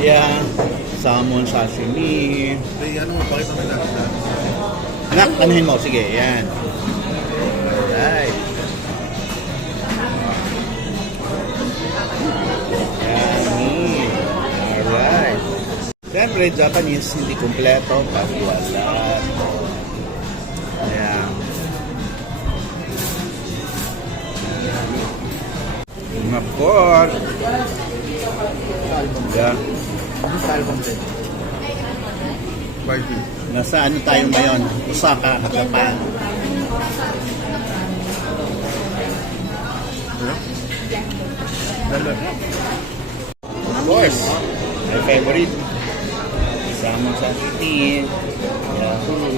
Yeah. Salmon sashimi. Ay, ano mo, pakita mo lang. Anak, anuhin mo. Sige, yan. Alright. Yummy. Alright. Siyempre, Japanese, hindi kumpleto pag wala. Ayan. Of course. Yeah. Barbie. Nasa ano tayo ngayon? Osaka, Japan. Dalawa. Of course. My favorite. Salmon sashimi. Yahoo.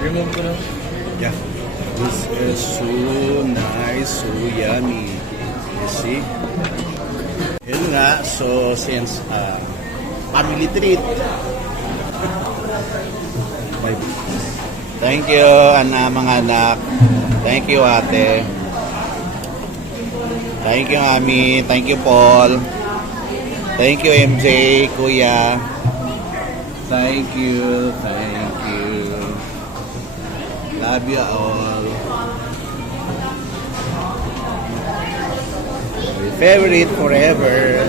Remove ko na. Yeah. This is so nice, so yummy. You see? Yun nga, so since family treat. Thank you, mga anak. Thank you, ate. Thank you, Ami. Thank you, Paul. Thank you, MJ, Kuya. Thank you. Thank you. Love you all. My favorite forever.